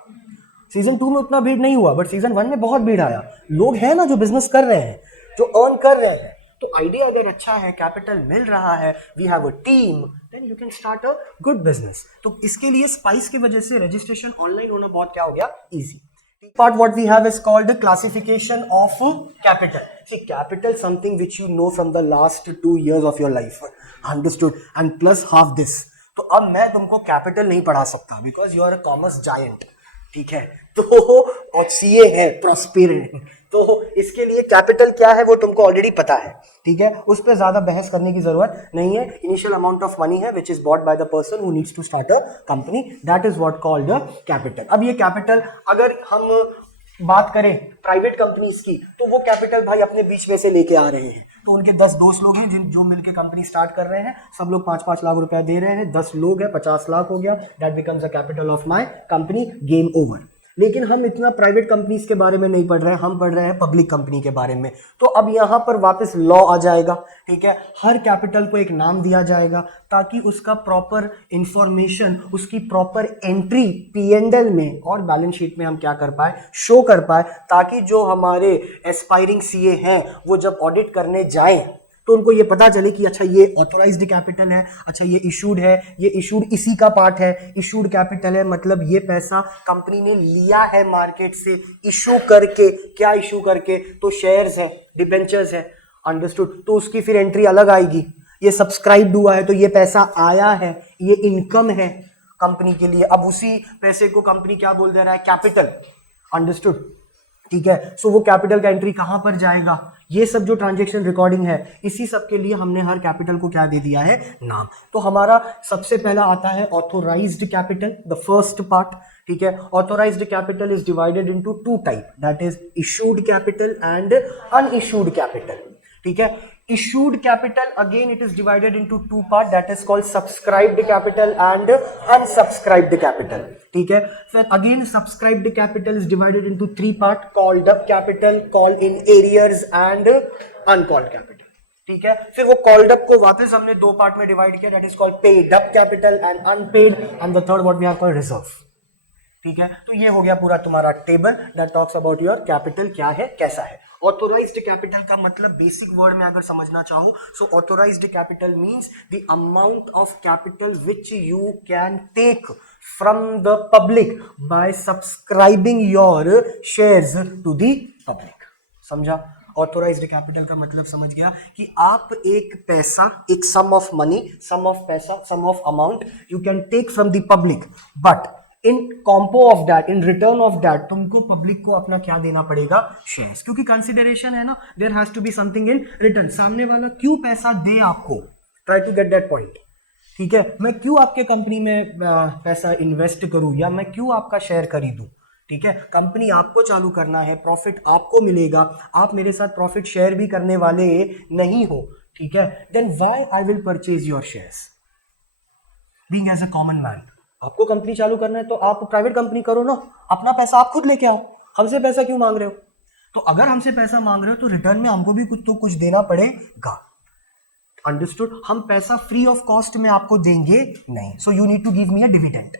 सीजन 2 में उतना भीड़ नहीं हुआ, बट सीजन 1 में बहुत भीड़ आया। लोग हैं ना जो बिजनेस कर रहे हैं, जो अर्न कर रहे हैं। तो आइडिया अगर अच्छा है, कैपिटल मिल रहा है, we have a team, then you can start a good business. तो इसके लिए स्पाइस की वजह से रजिस्ट्रेशन ऑनलाइन होना बहुत क्या हो गया, easy. Part what we have is called the classification of capital. See, capital something which you know from the last 2 years of your life, understood, and plus half this. तो अब मैं तुमको capital नहीं पढ़ा सकता because you are a commerce giant, ठीक है। तो और सीए है प्रॉस्पेरेंट, तो इसके लिए कैपिटल क्या है वो तुमको ऑलरेडी पता है, ठीक है, उस पर ज्यादा बहस करने की जरूरत नहीं है। इनिशियल अमाउंट ऑफ मनी है which is bought by the person who needs to start a company, that is what called the capital. अब ये कैपिटल अगर हम बात करें प्राइवेट कंपनीज की, तो वो कैपिटल भाई अपने बीच में से लेके आ रहे हैं। तो उनके 10 दोस्त लोग हैं जिन जो मिलके कंपनी स्टार्ट कर रहे हैं, सब लोग 5-5 लाख रुपया दे रहे हैं, 10 लोग हैं, 50 लाख हो गया, that becomes a capital of my company, game over. लेकिन हम इतना प्राइवेट कंपनीज के बारे में नहीं पढ़ रहे हैं, हम पढ़ रहे हैं पब्लिक कंपनी के बारे में। तो अब यहाँ पर वापस लॉ आ जाएगा, ठीक है, हर कैपिटल को एक नाम दिया जाएगा ताकि उसका प्रॉपर इंफॉर्मेशन, उसकी प्रॉपर एंट्री P&L में और बैलेंस शीट में हम क्या कर पाए, शो कर पाए, ताकि जो हमारे एस्पायरिंग सीए हैं वो जब ऑडिट करने जाएं तो उनको ये पता चले कि अच्छा ये ऑथोराइज्ड कैपिटल है, अच्छा ये इशूड है, ये इशूड इसी का पार्ट है, इशूड कैपिटल है, मतलब ये पैसा कंपनी ने लिया है मार्केट से इशू करके। क्या इशू करके, तो शेयर्स है, डिबेंचर्स है, अंडरस्टूड, तो उसकी फिर एंट्री अलग आएगी। ये सब्सक्राइब्ड हुआ है तो ये पैसा आया है, ये इनकम है कंपनी के लिए। अब उसी पैसे को कंपनी क्या बोल दे रहा है, कैपिटल, अंडरस्टूड, ठीक है। सो वो कैपिटल का एंट्री कहां पर जाएगा, ये सब जो ट्रांजैक्शन रिकॉर्डिंग है, इसी सब के लिए हमने हर कैपिटल को क्या दे दिया है, नाम। तो हमारा सबसे पहला आता है authorised capital, the first part, ठीक है। Authorised capital is divided into 2 type, that is issued capital and unissued capital, ठीक है। Issued capital, again it is divided into 2 parts, that is called subscribed capital and unsubscribed capital, ठीक है। फिर again subscribed capital is divided into 3 parts, called up capital, call in arrears and uncalled capital, ठीक है। फिर वो called up को वापस हमने 2 पार्ट में डिवाइड किया, that is called paid up capital and unpaid, and the third what we have called reserve, ठीक है। तो ये हो गया पूरा तुम्हारा table that talks about your capital क्या है, कैसा है। ऑथोराइज्ड कैपिटल का मतलब बेसिक वर्ड में अगर समझना चाहो, so authorised capital means the amount of capital which you can take from the public by subscribing your shares to the public. समझा, ऑथोराइज्ड कैपिटल का मतलब समझ गया कि आप एक पैसा, एक sum of money, sum of पैसा, sum of amount you can take from the public, but in compo of that, in return of that, तुमको पब्लिक को अपना क्या देना पड़ेगा, शेयर्स, क्योंकि कंसिडरेशन है ना, there has to be something in return. सामने वाला क्यों पैसा दे आपको, try to get that point, ठीक है। मैं क्यों आपके कंपनी में पैसा इन्वेस्ट करूं, या मैं क्यों आपका शेयर खरीदूं, ठीक है। कंपनी आपको चालू करना है, प्रॉफिट आपको मिलेगा, आप मेरे साथ प्रॉफिट शेयर भी करने वाले नहीं हो, ठीक है। Then why I will purchase your shares, being as a common man. आपको कंपनी चालू करना है तो आप प्राइवेट कंपनी करो ना, अपना पैसा आप खुद लेके आओ, हमसे पैसा क्यों मांग रहे हो। तो अगर हमसे पैसा मांग रहे हो तो रिटर्न में हमको भी कुछ देना पड़ेगा, अंडरस्टूड। हम पैसा फ्री ऑफ कॉस्ट में आपको देंगे नहीं, so you need to give me a dividend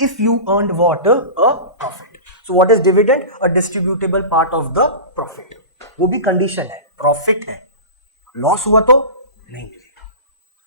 if you earned what, a profit. So what is dividend, a distributable part of the profit, वो भी कंडीशन है, प्रॉफिट है, लॉस हुआ तो नहीं,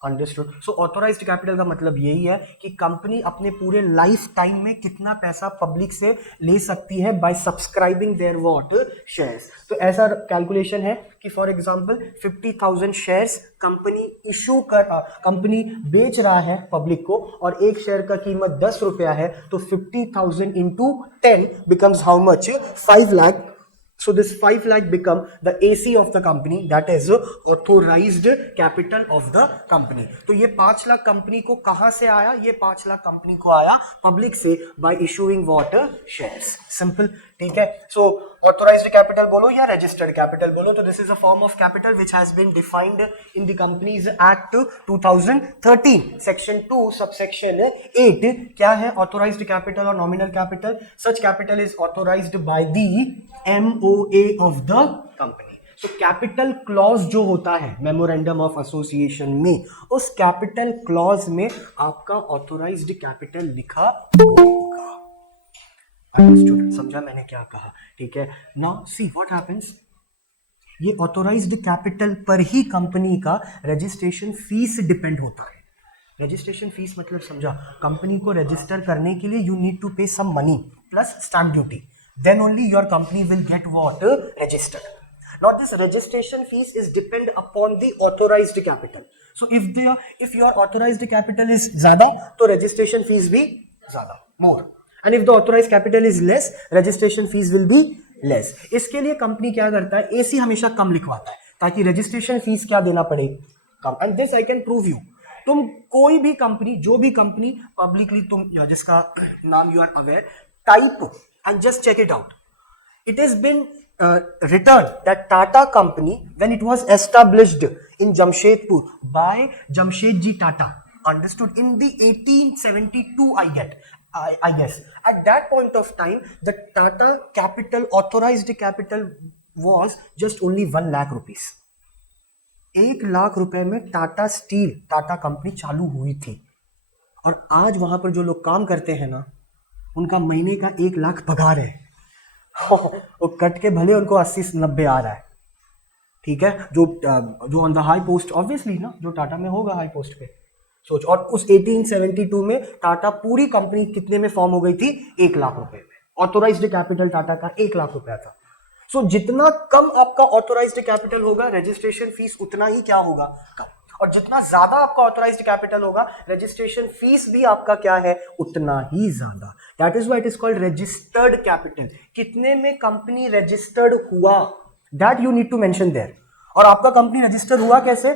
अंडरस्टूड। सो ऑथोराइज्ड कैपिटल का मतलब यही है कि कंपनी अपने पूरे लाइफ टाइम में कितना पैसा पब्लिक से ले सकती है by subscribing their what, shares. तो ऐसा कैलकुलेशन है कि for example 50,000 shares company issue कर, कंपनी बेच रहा है पब्लिक को, और एक शेयर का कीमत 10 रुपया है, तो 50,000 into 10 becomes how much, 5 lakh. So this 5 lakh become the AC of the company, that is authorized capital of the company. तो ये 5 लाख कंपनी को कहां से आया, ये 5 लाख कंपनी को आया पब्लिक से by issuing what, shares, simple, ठीक है। So authorized capital बोलो या registered capital बोलो, तो this is a form of capital which has been defined in the Companies Act 2013 section 2 subsection 8। क्या है authorized capital और nominal capital? Such capital is authorized by the MOA of the company, so capital clause जो होता है memorandum of association में, उस capital clause में आपका ऑथोराइज्ड कैपिटल लिखा होगा। अंडरस्टूड? समझा मैंने क्या कहा? ठीक है। नाउ सी व्हाट हैपेंस, ये ऑथोराइज्ड कैपिटल पर ही कंपनी का रजिस्ट्रेशन फीस डिपेंड होता है। रजिस्ट्रेशन फीस मतलब समझा, कंपनी को रजिस्टर करने के लिए you need to pay some money plus stamp duty, then only your company will get what? Registered. Now this registration fees is depend upon the authorized capital. So if your authorized capital is ज़्यादा तो registration fees भी ज़्यादा, more. And if the authorized capital is less, registration fees will be less. इसके लिए company क्या करता है, AC हमेशा कम लिखवाता है ताकि registration fees क्या देना पड़े, कम। And this I can prove you. तुम कोई भी कंपनी, जो भी कंपनी पब्लिकली तुम जिसका नाम you are aware, type and just check it out. It has been written that Tata company, when it was established in Jamshedpur by Jamshedji Tata, understood, in the 1872 I guess. At that point of time, the Tata capital, authorized capital was just only 1 lakh rupees. 1 lakh रुपए में Tata steel, Tata company चालू हुई थी। और आज वहां पर जो लोग काम करते हैं ना, उनका महीने का 1 लाख पगार है। वो कट के भले उनको 80-90 आ रहा है, ठीक है, जो on the high post obviously ना, जो टाटा में होगा हाई पोस्ट पे, सोच। और उस 1872 में टाटा पूरी कंपनी कितने में फॉर्म हो गई थी? 1 लाख रुपए में। ऑथोराइज्ड कैपिटल टाटा का 1 लाख रुपया था। सो जितना कम आपका ऑथोराइज्ड कैपिटल होगा, रजिस्ट्रेशन फीस उतना ही क्या होगा, कम। और जितना ज्यादा आपका ऑथोराइज्ड कैपिटल होगा, रजिस्ट्रेशन फीस भी आपका क्या है, उतना ही ज्यादा। That is why it is called registered capital. कितने में कंपनी रजिस्टर्ड हुआ, that you need to mention there. और आपका कंपनी रजिस्टर हुआ कैसे,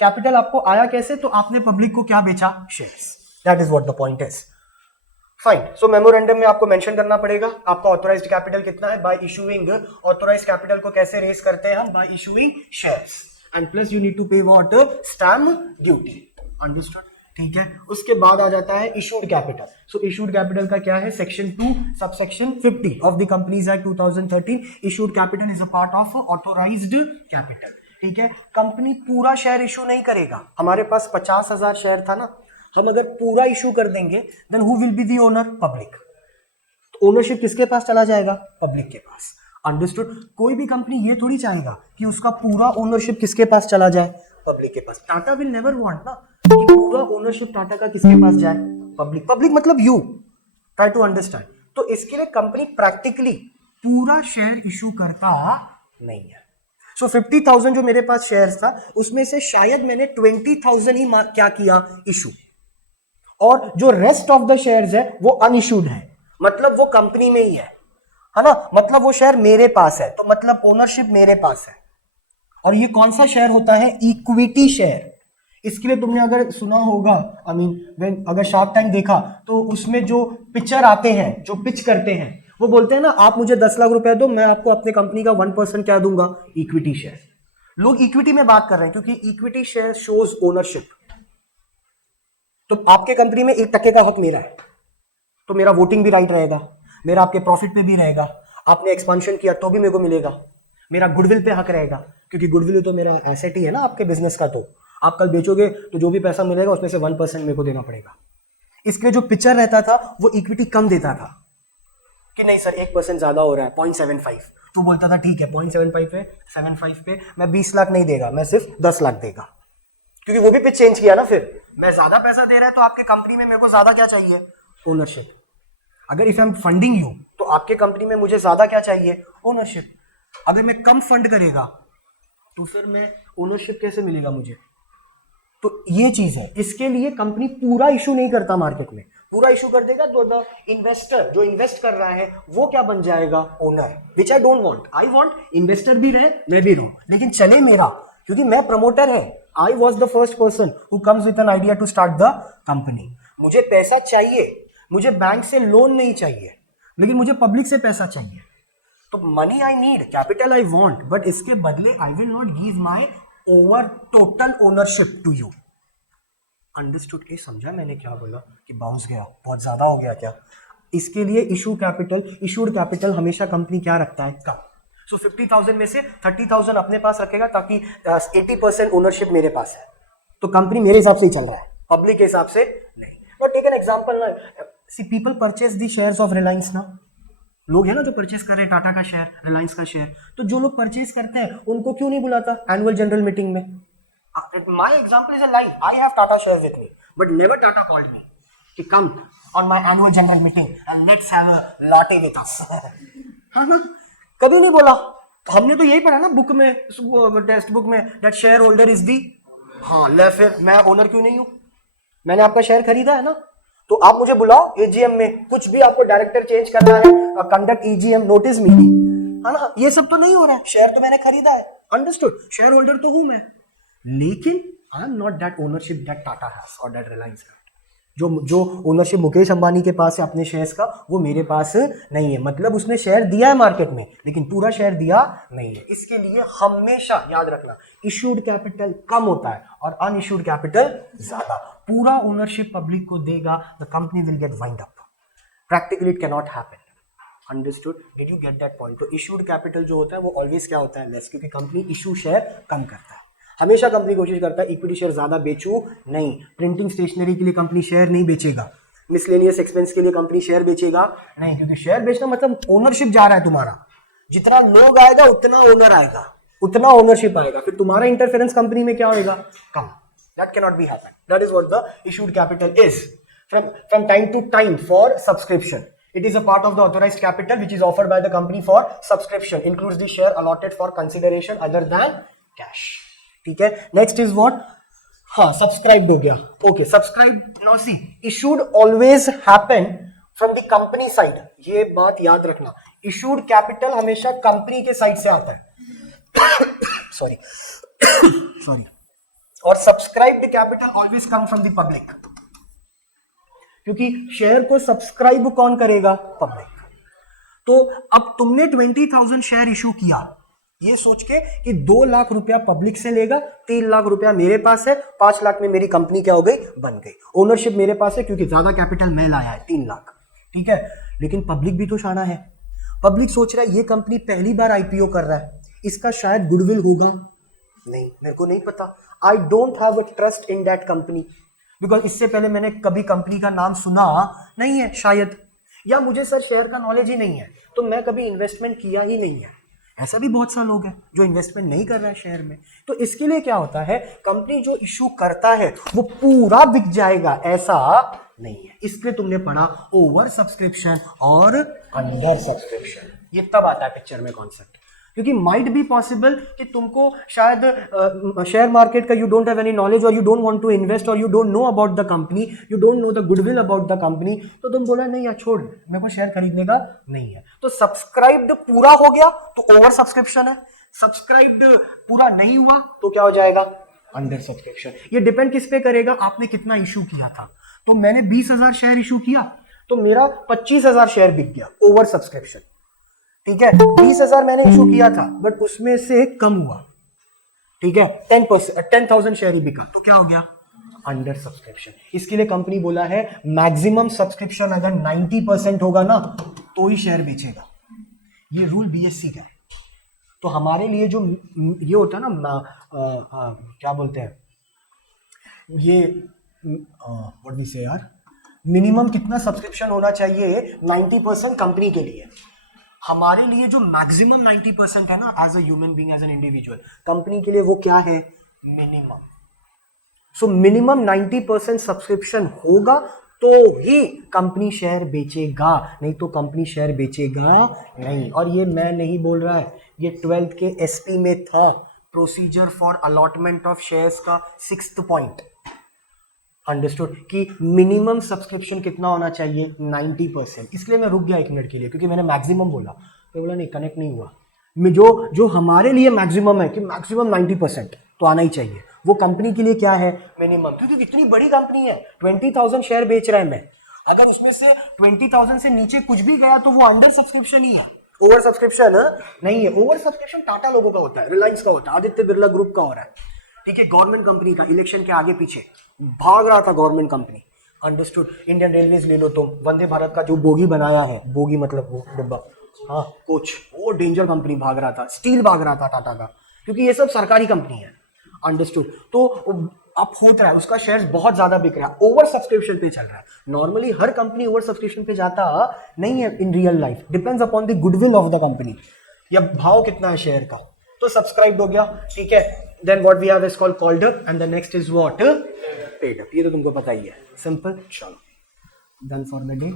कैपिटल आपको आया कैसे, तो आपने पब्लिक को क्या बेचा, shares. That is what the point is. Fine. So memorandum में आपको मेंशन करना पड़ेगा आपका ऑथोराइज्ड कैपिटल कितना है, बाय इशूइंग। ऑथोराइज्ड कैपिटल को कैसे रेज करते हैं हम, by issuing shares, and plus you need to pay what, stamp duty. Understood? ठीक है। उसके बाद आ जाता है issued capital. So issued capital का क्या है, section 2 subsection 50 of the companies act 2013। Issued capital is a part of authorised capital. ठीक है। कंपनी पूरा शेयर इशू नहीं करेगा। हमारे पास 50,000 शेयर था ना, हम अगर पूरा इशू कर देंगे, then who will be the owner, public. तो ओनरशिप किसके पास चला जाएगा, पब्लिक के पास। अंडरस्टूड? कोई भी कंपनी ये थोड़ी चाहेगा कि उसका पूरा ओनरशिप किसके पास चला जाए, पब्लिक के पास। टाटा विल नेवर वांट ना कि पूरा ओनरशिप टाटा का किसके पास जाए, पब्लिक। पब्लिक मतलब यू, ट्राई टू अंडरस्टैंड। तो इसके लिए कंपनी प्रैक्टिकली पूरा शेयर इशू करता नहीं है। सो 50,000 जो मेरे पास शेयर्स था, उसमें से शायद मैंने 20,000 ही क्या किया, इशू। और जो रेस्ट ऑफ द शेयर्स है वो अनइशूड है, मतलब वो कंपनी में ही है ना, मतलब वो शेयर मेरे पास है, तो मतलब ओनरशिप मेरे पास है। और ये कौन सा शेयर होता है, इक्विटी शेयर। इसके लिए तुमने अगर सुना होगा, अगर शार्क टैंक देखा तो उसमें जो पिचर आते हैं, जो पिच करते हैं, वो बोलते हैं ना, आप मुझे 10 लाख रुपए दो, मैं आपको अपने कंपनी का 1% क्या दूंगा, इक्विटी शेयर। लोग इक्विटी में बात कर रहे हैं क्योंकि इक्विटी शेयर शोज ओनरशिप। तो आपके कंपनी में 1% का हक मेरा है, तो मेरा वोटिंग भी राइट रहेगा, मेरा आपके प्रॉफिट पे भी रहेगा, आपने एक्सपेंशन किया तो भी मेरे को मिलेगा, मेरा गुडविल पे हक रहेगा, क्योंकि गुडविल तो मेरा एसेट ही है ना आपके बिजनेस का। तो आप कल बेचोगे तो जो भी पैसा मिलेगा उसमें से 1% मेरे को देना पड़ेगा। इसके लिए जो पिक्चर रहता था वो इक्विटी कम देता था कि नहीं सर 1% ज्यादा हो रहा है, 0.75। तो बोलता था ठीक है 0.75 पे मैं 20 लाख नहीं देगा, मैं सिर्फ 10 लाख देगा, क्योंकि वो भी पिच चेंज किया ना। फिर मैं ज्यादा पैसा दे रहा है तो आपके कंपनी में मेरे को ज्यादा क्या चाहिए, ओनरशिप। अगर if I am funding you तो आपके कंपनी में मुझे ज्यादा क्या चाहिए, ओनरशिप। अगर मैं कम फंड करेगा तो फिर मैं ओनरशिप कैसे मिलेगा मुझे। तो ये चीज है, इसके लिए कंपनी पूरा इशू नहीं करता मार्केट में। पूरा इशू कर देगा तो द इन्वेस्टर जो इन्वेस्ट कर रहा है वो क्या बन जाएगा, owner, which I don't want. I want investor भी रहे, मैं भी रहूं, लेकिन चले मेरा, क्योंकि मैं प्रमोटर है। I was the first person who comes with an idea to start the company. मुझे पैसा चाहिए, मुझे बैंक से लोन नहीं चाहिए, लेकिन मुझे पब्लिक से पैसा चाहिए। तो money I need, capital I want, but इसके बदले I will not give my over total ownership to you. Understood? ये समझा मैंने क्या बोला कि बाउंस गया, बहुत ज्यादा हो गया क्या। इसके लिए इशू कैपिटल, इशूड कैपिटल हमेशा कंपनी क्या रखता है, कम। सो 50,000 में से 30,000 अपने पास रखेगा ताकि 80% ओनरशिप मेरे पास है। तो कंपनी मेरे हिसाब से ही चल रहा है, पब्लिक के हिसाब से नहीं। बट टेक एन एग्जांपल ना, see people purchase the shares of Reliance ना, लोग हैं ना जो परचेज कर रहे हैं टाटा का शेयर, रिलायंस का शेयर, तो जो लोग परचेज करते हैं उनको क्यों नहीं बुलाता एनुअल जनरल मीटिंग में? My example is a lie, I have Tata share with me but never Tata called me कि come on my annual general meeting and let's have a latte with us. हाँ ना, कभी नहीं बोला। हमने तो यही पढ़ा ना बुक में, टेक्स्ट बुक में, that share holder is the. हाँ ले, फिर मैं ओनर क्यों नहीं हूं? मैंने आपका शेयर खरीदा है ना, तो आप मुझे बुलाओ एजीएम में, कुछ भी आपको डायरेक्टर चेंज करना है, कंडक्ट ईजीएम, नोटिस मीटिंग, है ना। ये सब तो नहीं हो रहा है, शेयर तो मैंने खरीदा है, अंडरस्टूड, शेयर होल्डर तो हूं मैं, लेकिन I am not that ownership that Tata has और दैट रिलायंस हैज। जो ओनरशिप मुकेश अंबानी के पास है अपने शेयर्स का, वो मेरे पास नहीं है। मतलब उसने शेयर दिया है मार्केट में, लेकिन पूरा शेयर दिया नहीं है। इसके लिए हमेशा याद रखना, इश्यूड कैपिटल कम होता है और अनइश्यूड कैपिटल ज्यादा। पूरा ओनरशिप पब्लिक को देगा, the company will get wind up. Practically it can not happen, understood? Did you get that point? तो इश्यूड कैपिटल जो होता है वो ऑलवेज क्या होता है? लेस, क्योंकि कंपनी इशू शेयर कम करता है। हमेशा कंपनी कोशिश करता है इक्विटी शेयर ज्यादा बेचूं नहीं। प्रिंटिंग स्टेशनरी के लिए कंपनी शेयर नहीं बेचेगा, मिसलेनियस एक्सपेंस के लिए कंपनी शेयर बेचेगा नहीं, क्योंकि शेयर बेचना मतलब ओनरशिप जा रहा है तुम्हारा। जितना लोग आएगा उतना ओनर आएगा, उतना ओनरशिप आएगा, फिर तुम्हारा इंटरफेरेंस कंपनी में क्या होगा? Come. That can not be happen. That is what the issued capital is. From time to time for subscription, it is a part of the authorized capital which is offered by the company for subscription, includes the share allotted for consideration other than cash. ठीक है, next is what? हाँ, subscribe हो गया। Okay, subscribe now see, issued always happen from the company side. ये बात याद रखना, issued capital हमेशा कंपनी के साइड से आता है। Sorry sorry. और subscribed capital always come from the public, क्योंकि शेयर को सब्सक्राइब कौन करेगा? पब्लिक। तो अब तुमने 20,000 शेयर इशू किया, ये सोच के कि 2 लाख रुपया पब्लिक से लेगा, 3 लाख रुपया मेरे पास है, 5 लाख में मेरी कंपनी क्या हो गई? बन गई। ओनरशिप मेरे पास है क्योंकि ज्यादा कैपिटल मैं लाया है, 3 लाख। ठीक है, लेकिन पब्लिक भी तो शाना है। पब्लिक सोच रहा है ये कंपनी पहली बार आईपीओ कर रहा है, इसका शायद गुडविल होगा नहीं, मेरे को नहीं पता। I don't have a trust in that company, because इससे पहले मैंने कभी कंपनी का नाम सुना नहीं है शायद, या मुझे सर शेयर का नॉलेज ही नहीं है, तो मैं कभी इन्वेस्टमेंट किया ही नहीं है। ऐसा भी बहुत सा लोग हैं जो इन्वेस्टमेंट नहीं कर रहा है शेयर में। तो इसके लिए क्या होता है, कंपनी जो इशू करता है वो पूरा बिक जाएगा, ऐसा नहीं है। इसलिए तुमने पढ़ा ओवर सब्सक्रिप्शन और अंडर सब्सक्रिप्शन, ये तब आता है पिक्चर में कॉन्सेप्ट। क्योंकि माइट बी पॉसिबल कि तुमको शायद शेयर मार्केट का you don't have any knowledge, और you don't want to invest, और you don't know about the company, you don't know the goodwill about the company, तो तुम बोला नहीं यार छोड़, मेरे को शेयर खरीदने का नहीं है। तो सब्सक्राइब्ड पूरा हो गया तो ओवर सब्सक्रिप्शन है, सब्सक्राइब्ड पूरा नहीं हुआ तो क्या हो जाएगा? Under subscription. ये डिपेंड किस पे करेगा, आपने कितना इशू किया था। तो मैंने 20,000 शेयर इशू किया तो मेरा 25,000 शेयर बिक गया, ओवर सब्सक्रिप्शन। ठीक है, 20,000 मैंने इशू किया था बट उसमें से कम हुआ, ठीक है, 10,000 शेयर ही बिका, तो क्या हो गया? Under subscription. इसके लिए कंपनी बोला है मैक्सिमम सब्सक्रिप्शन अगर 90% होगा ना तो ही शेयर बेचेगा। ये रूल बीएससी का है। तो हमारे लिए जो ये होता है ना, क्या बोलते हैं ये, व्हाट वी से यार, मिनिमम कितना सब्सक्रिप्शन होना चाहिए 90% कंपनी के लिए। हमारे लिए जो मैक्सिमम 90% है ना, as a human being, as an individual, company के लिए वो क्या है? मिनिमम। सो मिनिमम 90% सब्सक्रिप्शन होगा तो ही कंपनी शेयर बेचेगा, नहीं तो कंपनी शेयर बेचेगा नहीं। और ये मैं नहीं बोल रहा है, ये 12th के एसपी में था, procedure for allotment of shares का 6th पॉइंट। अंडरस्टूड कि मिनिमम सब्सक्रिप्शन कितना होना चाहिए? 90%। इसलिए मैं रुक गया 1 मिनट के लिए, क्योंकि मैंने मैक्सिमम बोला तो बोला नहीं, कनेक्ट नहीं हुआ। जो हमारे लिए मैक्सिमम है कि मैक्सिमम 90% तो आना ही चाहिए, वो कंपनी के लिए क्या है? मिनिमम। क्योंकि इतनी बड़ी कंपनी है, 20,000 शेयर बेच रहा है मैं, अगर उसमें से 20,000 से नीचे कुछ भी गया तो वो अंडर सब्सक्रिप्शन ही है, ओवर सब्सक्रिप्शन नहीं है। ओवर सब्सक्रिप्शन टाटा लोगों का होता है, रिलायंस का होता है, आदित्य बिरला ग्रुप का हो रहा है। ठीक है, गवर्नमेंट कंपनी का इलेक्शन के आगे पीछे भाग रहा था government company, understood. Indian railways ले लो तुम, वंदे भारत का जो बोगी बनाया है, बोगी मतलब वो डिब्बा, हाँ कोच, वो डेंजर कंपनी भाग रहा था, स्टील भाग रहा था टाटा का, क्योंकि ये सब सरकारी कंपनी है। अंडरस्टूड। तो अब होता है उसका शेयर्स बहुत ज्यादा बिक रहा है, ओवर सब्सक्रिप्शन पे चल रहा है। नॉर्मली हर कंपनी ओवर सब्सक्रिप्शन पे जाता नहीं है in real life, depends upon the goodwill of the company, या भाव कितना है शेयर का। तो सब्सक्राइब हो गया, ठीक है। Then what we have is called up, and the next is what, paid up. ये तो तुमको पता ही है, सिंपल। चलो, डन फॉर द डे।